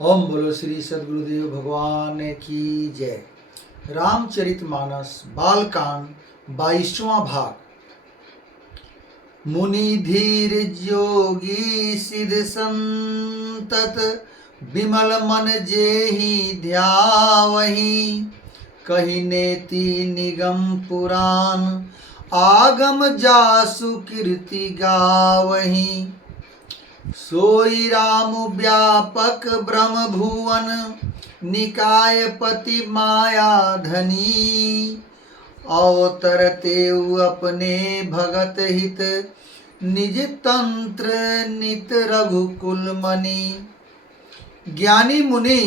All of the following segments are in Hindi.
ओम बोलो श्री सद्गुरुदेव भगवान की जय। रामचरितमानस बालकांड 22वां भाग। मुनि धीर योगी सिद्ध संतत विमल मन जेहि ध्यावहि। कहि नेति निगम पुराण आगम जासु कीर्ति गावहि। सोई राम व्यापक ब्रह्म भुवन निकाय पति माया धनी। अवतरते अपने भगत हित निज तंत्र नित रघुकुल मणि। ज्ञानी मुनि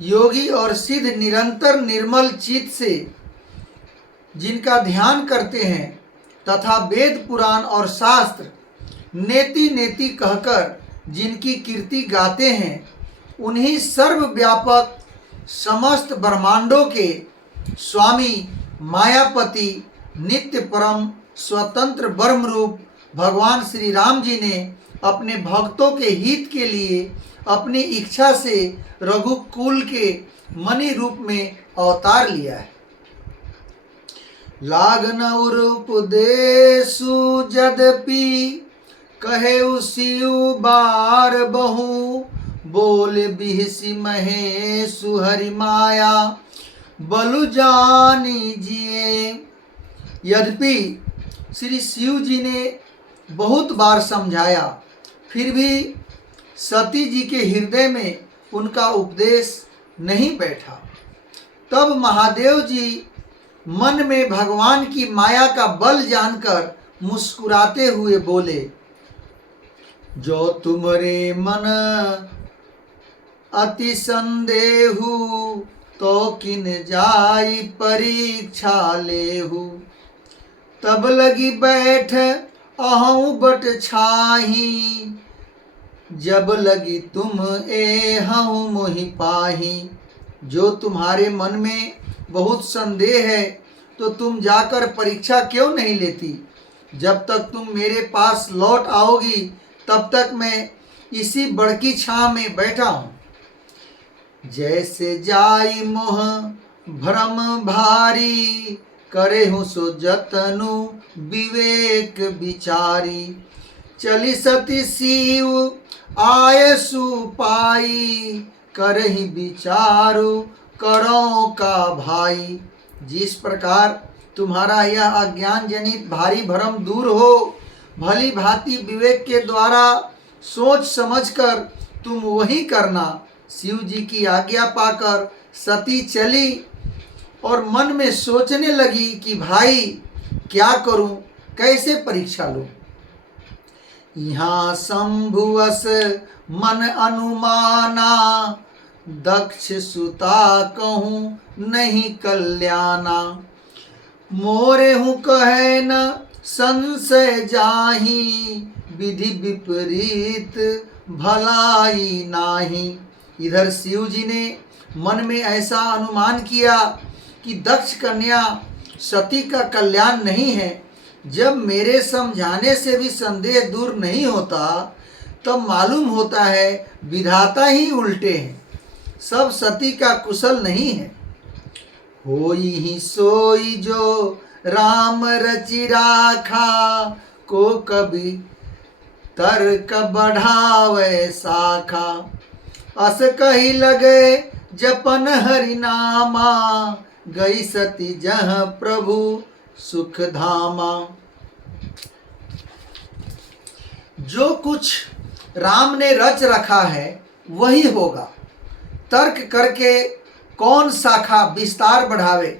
योगी और सिद्ध निरंतर निर्मल चित्त से जिनका ध्यान करते हैं तथा वेद पुराण और शास्त्र नेति नेति कहकर जिनकी कीर्ति गाते हैं, उन्हीं सर्वव्यापक समस्त ब्रह्मांडों के स्वामी मायापति नित्य परम स्वतंत्र ब्रह्म रूप भगवान श्री राम जी ने अपने भक्तों के हित के लिए अपनी इच्छा से रघुकुल के मणि रूप में अवतार लिया है। लागन उपदेशु यद्यपि कहे शिव बार बहु। बोल बिहसी महेशु हरि माया बलु जानी जिए। यद्यपि श्री शिव जी ने बहुत बार समझाया, फिर भी सती जी के हृदय में उनका उपदेश नहीं बैठा। तब महादेव जी मन में भगवान की माया का बल जानकर मुस्कुराते हुए बोले, जो तुम्हारे मन अति संदेहु तो किन जाई परीक्षा लेहु। तब लगी बैठ अहूँ बट छाही, जब लगी तुम एहूँ मोहि पाही। जो तुम्हारे मन में बहुत संदेह है तो तुम जाकर परीक्षा क्यों नहीं लेती। जब तक तुम मेरे पास लौट आओगी तब तक मैं इसी बड़की छां में बैठा हूँ। जैसे जाई मोह भ्रम भारी, करे हूँ सो जतनु विवेक विचारी। चली सती शिव आय सुपाई, करहि विचारु करो का भाई। जिस प्रकार तुम्हारा यह अज्ञान जनित भारी भ्रम दूर हो, भली भांति विवेक के द्वारा सोच समझकर तुम वही करना। शिव जी की आज्ञा पाकर सती चली और मन में सोचने लगी कि भाई क्या करूं, कैसे परीक्षा लूं। यहाँ शंभुअस मन अनुमाना, दक्ष सुता कहूँ नहीं कल्याणा। मोरे हूँ कहे न संशय जाही, विधि विपरीत भलाई नाही। इधर शिव जी ने मन में ऐसा अनुमान किया कि दक्ष कन्या सती का कल्याण नहीं है। जब मेरे समझाने से भी संदेह दूर नहीं होता तब मालूम होता है विधाता ही उल्टे हैं, सब सती का कुशल नहीं है। होई ही सोई जो राम रचि राखा, को कभी तर्क बढ़ावे शाखा। अस कही लगे जपन हरि नामा, गई सती जह प्रभु सुख धामा। जो कुछ राम ने रच रखा है वही होगा। तर्क करके कौन शाखा विस्तार बढ़ावे।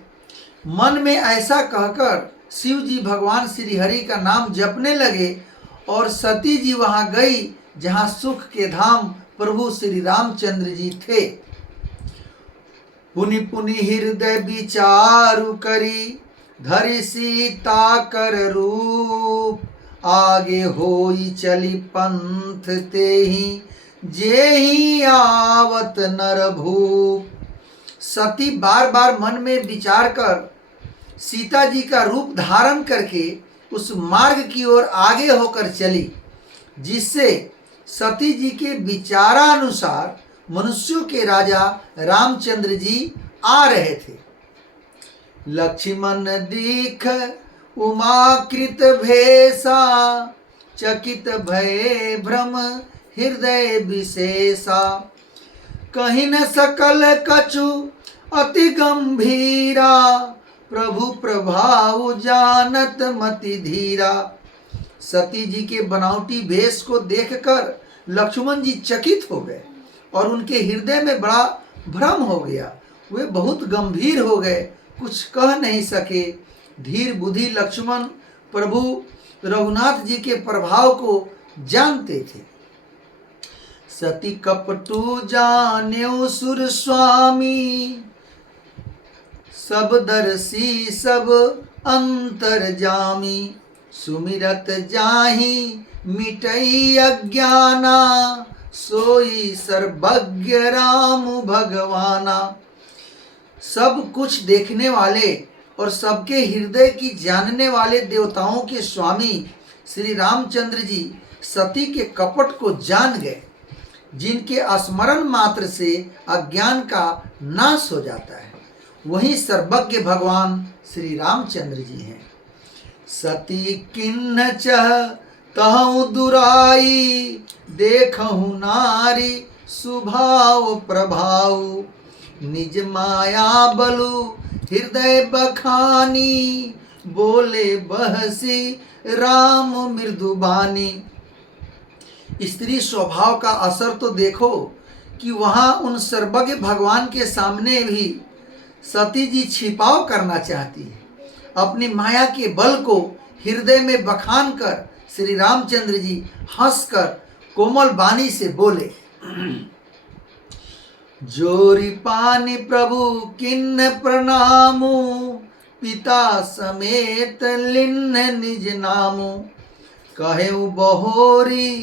मन में ऐसा कहकर शिव जी भगवान श्री हरि का नाम जपने लगे और सती जी वहां गई जहां सुख के धाम प्रभु श्री रामचंद्र जी थे। पुनि पुनि हृदय विचारु करी, धरि सीता कर रूप। आगे होई चली पंथ तेहि, जेहि आवत नर भूप। सती बार बार मन में विचार कर सीता जी का रूप धारण करके उस मार्ग की ओर आगे होकर चली, जिससे सती जी के विचारानुसार मनुष्यों के राजा रामचंद्र जी आ रहे थे। लक्ष्मण दीख उमाकृत भेसा, चकित भये भ्रम हृदय विशेषा। कहीं न सकल कछु अति गंभीरा, प्रभु प्रभाव जानत मति धीरा। सती जी के बनावटी भेष को देखकर लक्ष्मण जी चकित हो गए और उनके हृदय में बड़ा भ्रम हो गया। वे बहुत गंभीर हो गए, कुछ कह नहीं सके। धीर बुद्धि लक्ष्मण प्रभु रघुनाथ जी के प्रभाव को जानते थे। सती कपटू जान्यो सुर स्वामी, सब दर्शी सब अंतर जामी। सुमिरत जाहि मिटई अज्ञाना, सोई सर्वज्ञ राम भगवाना। सब कुछ देखने वाले और सबके हृदय की जानने वाले देवताओं के स्वामी श्री रामचंद्र जी सती के कपट को जान गए, जिनके स्मरण मात्र से अज्ञान का नाश हो जाता है। वही सर्वज्ञ भगवान श्री रामचंद्र जी हैं। सती किन्न चह तहु दुराई, देखहु नारी सुभाव प्रभाव। निज माया बलु हृदय बखानी, बोले बहसी राम मृदुबानी। स्त्री स्वभाव का असर तो देखो कि वहाँ उन सर्वज्ञ भगवान के सामने भी सती जी छिपाव करना चाहती है। अपनी माया के बल को हृदय में बखान कर श्री रामचंद्र जी हंसकर कोमल वाणी से बोले, जोरी पानी प्रभु किन्न प्रणामु, पिता समेत लिन्न निज नामु। कहेउ बहोरी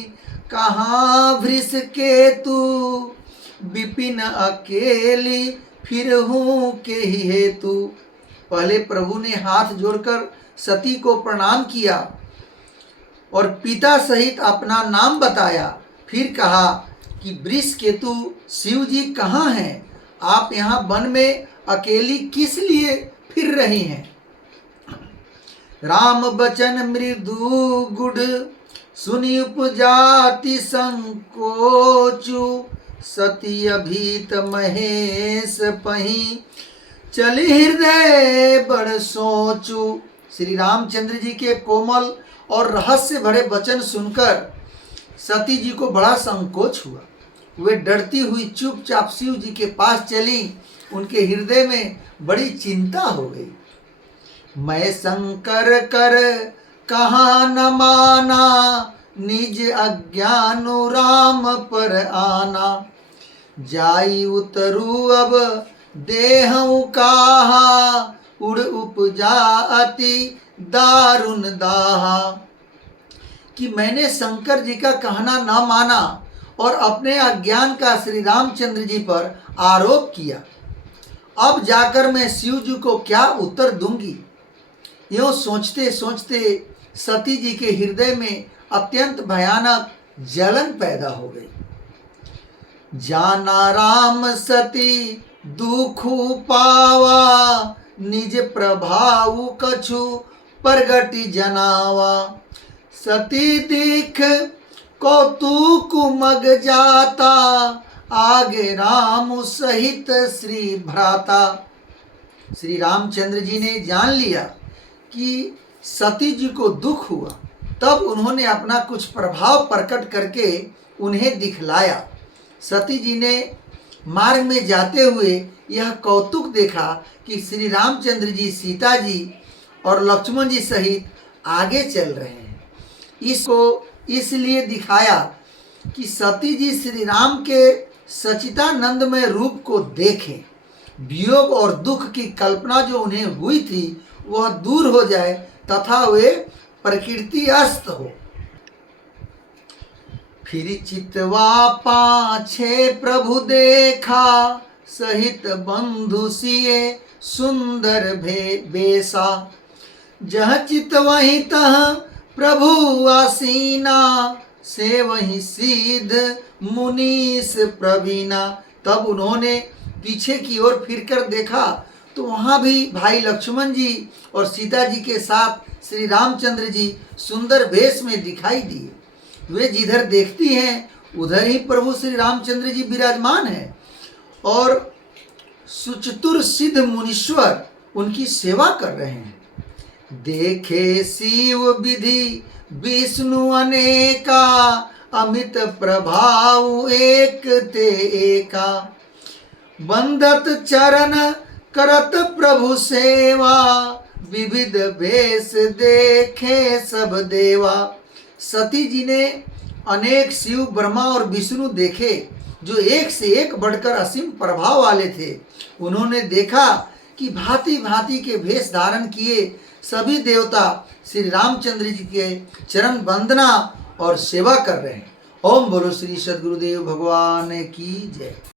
कहाँ वृष केतु, विपिन अकेली फिर हूँ के ही हेतु। पहले प्रभु ने हाथ जोड़कर सती को प्रणाम किया और पिता सहित अपना नाम बताया। फिर कहा कि वृष केतु शिव जी कहाँ हैं? आप यहाँ वन में अकेली किस लिए फिर रही हैं? राम बचन मृदु गुड, सुनि उपजाति संकोचु। सती अभीत महेश पही, चली हृदय बड़ सोचू। श्री रामचंद्र जी के कोमल और रहस्य भरे वचन सुनकर सती जी को बड़ा संकोच हुआ। वे डरती हुई चुपचाप शिव जी के पास चली। उनके हृदय में बड़ी चिंता हो गई। मैं शंकर कर कहाँ न माना, निज अज्ञानु राम पर आना। जाई उतरू अब देहु काहा, उड़ उपजा अति दारुण दाहा। कि मैंने शंकर जी का कहना न माना और अपने अज्ञान का श्री रामचंद्र जी पर आरोप किया। अब जाकर मैं शिव जी को क्या उत्तर दूंगी? यूँ सोचते सोचते सती जी के हृदय में अत्यंत भयानक जलन पैदा हो गई। जाना राम सती दुख पावा, निज प्रभाव कछु प्रगति जनावा। सती दिख कौतुक मग जाता, आगे राम सहित श्री भ्राता। श्री रामचंद्र जी ने जान लिया कि सती जी को दुख हुआ। तब उन्होंने अपना कुछ प्रभाव प्रकट करके उन्हें दिखलाया। सती जी ने मार्ग में जाते हुए यह कौतुक देखा कि श्री रामचंद्र जी सीता जी और लक्ष्मण जी सहित आगे चल रहे हैं। इसको इसलिए दिखाया कि सती जी श्री राम के सचितानंदमय रूप को देखें, वियोग और दुख की कल्पना जो उन्हें हुई थी वह दूर हो जाए तथा वे प्रकृति अस्त हो। फिर चितवा पाछे प्रभु देखा, सहित बंधु सिए सुंदर बेसा। जह चित वही तह प्रभु आसीना, से वही सीध मुनीस प्रवीणा। तब उन्होंने पीछे की ओर फिरकर देखा तो वहाँ भी भाई लक्ष्मण जी और सीता जी के साथ श्री रामचंद्र जी सुंदर वेश में दिखाई दिए। वे जिधर देखती हैं उधर ही प्रभु श्री रामचंद्र जी विराजमान हैं और सुचतुर सिद्ध मुनीश्वर उनकी सेवा कर रहे हैं। देखे शिव विधि विष्णु अनेका, अमित प्रभाव एक ते एका। बंदत चरण करत प्रभु सेवा, विविध भेष देखे सब देवा। सती जी ने अनेक शिव ब्रह्मा और विष्णु देखे जो एक से एक बढ़कर असीम प्रभाव वाले थे। उन्होंने देखा कि भांति भांति के भेष धारण किए सभी देवता श्री रामचंद्र जी के चरण वंदना और सेवा कर रहे हैं। ओम बोलो श्री सद्गुरुदेव भगवान की जय।